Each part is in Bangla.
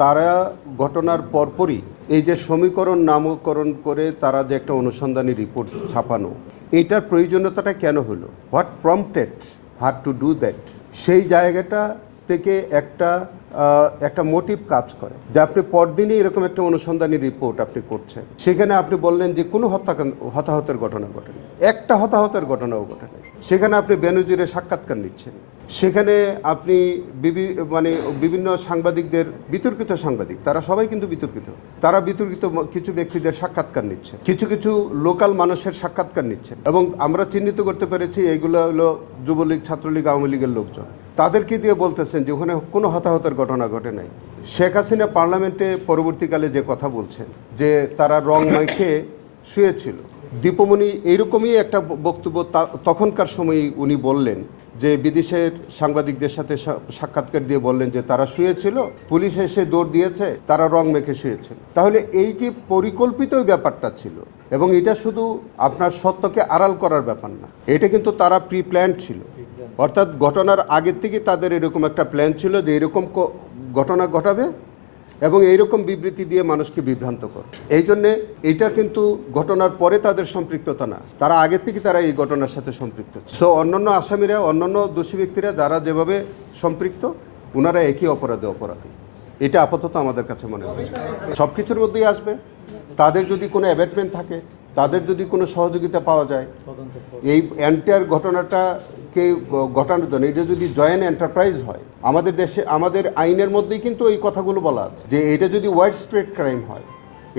তারা ঘটনার পরপরই এই যে সমীকরণ নামকরণ করে তারা যে একটা অনুসন্ধানী রিপোর্ট ছাপানো, এইটার প্রয়োজনীয়তাটা কেন হলো, what prompted her to do that, সেই জায়গাটা থেকে একটা মোটিভ কাজ করে যে আপনি পরদিনই এরকম একটা অনুসন্ধানী রিপোর্ট আপনি করছেন, সেখানে আপনি বললেন যে কোনো হতাহতের ঘটনা ঘটেনি, একটা হতাহতের ঘটনাও ঘটেনি। সেখানে আপনি বেনজিরের সাক্ষাৎকার নিচ্ছেন, সেখানে আপনি বিভিন্ন সাংবাদিকদের, বিতর্কিত সাংবাদিক, তারা সবাই কিন্তু বিতর্কিত, তারা বিতর্কিত কিছু ব্যক্তিদের সাক্ষাৎকার নিচ্ছেন, কিছু কিছু লোকাল মানুষের সাক্ষাৎকার নিচ্ছেন, এবং আমরা চিহ্নিত করতে পেরেছি এইগুলো হলো যুবলীগ, ছাত্রলীগ, আওয়ামী লীগের লোকজন। তাদেরকে দিয়ে বলতেছেন যে ওখানে কোনো হতাহতের ঘটনা ঘটে নাই। শেখ হাসিনা পার্লামেন্টে পরবর্তীকালে যে কথা বলছেন যে তারা রং মাইখে শুয়েছিল, দীপমণি এইরকমই একটা বক্তব্য তখনকার সময় উনি বললেন যে বিদেশের সাংবাদিকদের সাথে সাক্ষাৎকার দিয়ে বললেন যে তারা শুয়েছিল, পুলিশ এসে দৌড় দিয়েছে, তারা রং মেখে শুয়েছিল। তাহলে এই যে পরিকল্পিত ব্যাপারটা ছিল, এবং এটা শুধু আপনার সত্যকে আড়াল করার ব্যাপার না, এটা কিন্তু তারা প্রি প্ল্যান ছিল, অর্থাৎ ঘটনার আগের থেকে তাদের এরকম একটা প্ল্যান ছিল যে এরকম ঘটনা ঘটাবে এবং এইরকম বিবৃতি দিয়ে মানুষকে বিভ্রান্ত করবে। এই জন্যে এটা কিন্তু ঘটনার পরে তাদের সম্পৃক্ততা না, তারা আগের থেকে তারা এই ঘটনার সাথে সম্পৃক্ত। সো অন্যান্য আসামিরা, অন্যান্য দোষী ব্যক্তিরা যারা যেভাবে সম্পৃক্ত, ওনারা একই অপরাধী। এটা আপাতত আমাদের কাছে মনে হয় সব কিছুর মধ্যেই আসবে। তাদের যদি কোনো অ্যাবেটমেন্ট থাকে, তাদের যদি কোনো সহযোগিতা পাওয়া যায়, এই এন্টায়ার ঘটনাটাকে ঘটানোর জন্য এটা যদি জয়েন্ট এন্টারপ্রাইজ হয়, আমাদের দেশে, আমাদের আইনের মধ্যেই কিন্তু এই কথাগুলো বলা আছে যে এটা যদি ওয়াইড স্প্রেড ক্রাইম হয়,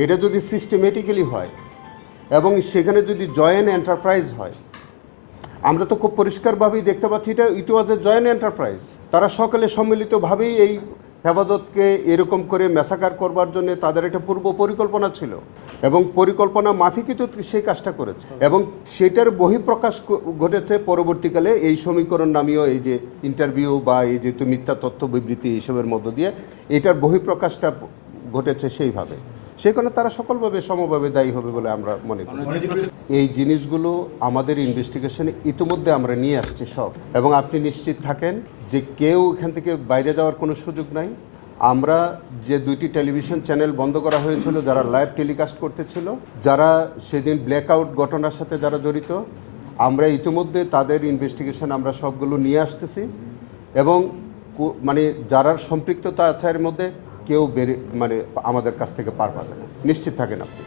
এটা যদি সিস্টেমেটিক্যালি হয়, এবং সেখানে যদি জয়েন্ট এন্টারপ্রাইজ হয়, আমরা তো খুব পরিষ্কারভাবেই দেখতে পাচ্ছি এটা ইট ওয়াজ এ জয়েন্ট এন্টারপ্রাইজ। তারা সকলে সম্মিলিতভাবেই এই হেফাজতকে এরকম করে ম্যাসাকার করবার জন্য তাদের একটা পূর্ব পরিকল্পনা ছিল, এবং পরিকল্পনা মাফিকই তো সেই কাজটা করেছে, এবং সেটার বহিঃপ্রকাশ ঘটেছে পরবর্তীকালে এই সমীকরণ নামীয় এই যে ইন্টারভিউ বা এই যে মিথ্যা তথ্য বিবৃতি এইসবের মধ্য দিয়ে এটার বহিঃপ্রকাশটা ঘটেছে সেইভাবে। সেই কারণে তারা সকলভাবে সমভাবে দায়ী হবে বলে আমরা মনে করি। এই জিনিসগুলো আমাদের ইনভেস্টিগেশনে ইতিমধ্যে আমরা নিয়ে আসছি সব, এবং আপনি নিশ্চিত থাকেন যে কেউ এখান থেকে বাইরে যাওয়ার কোনো সুযোগ নাই। আমরা যে 2টি টেলিভিশন চ্যানেল বন্ধ করা হয়েছিল, যারা লাইভ টেলিকাস্ট করতেছিল, যারা সেদিন ব্ল্যাকআউট ঘটনার সাথে যারা জড়িত, আমরা ইতিমধ্যে তাদের ইনভেস্টিগেশন আমরা সবগুলো নিয়ে আসতেছি, এবং যারা সম্পৃক্ততা আছে এর মধ্যে কেউ আমাদের কাছ থেকে পার পাবে না, নিশ্চিত থাকেন আপনি।